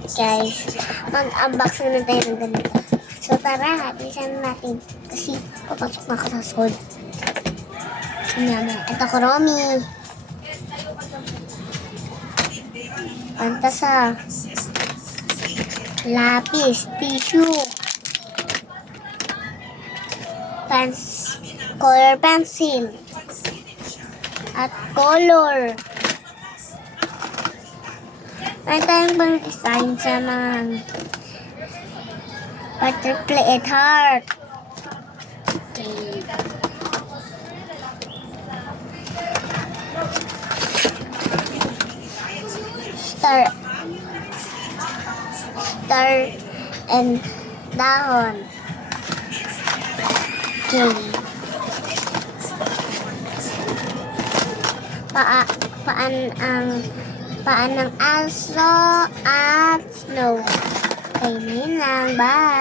Guys, mag-unboxing na tayo ng ganito. So tara, bilisan natin. Kasi papasok na ako sa school. Ito ko, Romy. Pantasa. Lapis, tissue. Color pencil. At color. Meron tayong pang design sa mga butterfly at heart. Okay. Star and dahon. Okay. Paan ng aso at snow. Okay, na yun lang. Bye!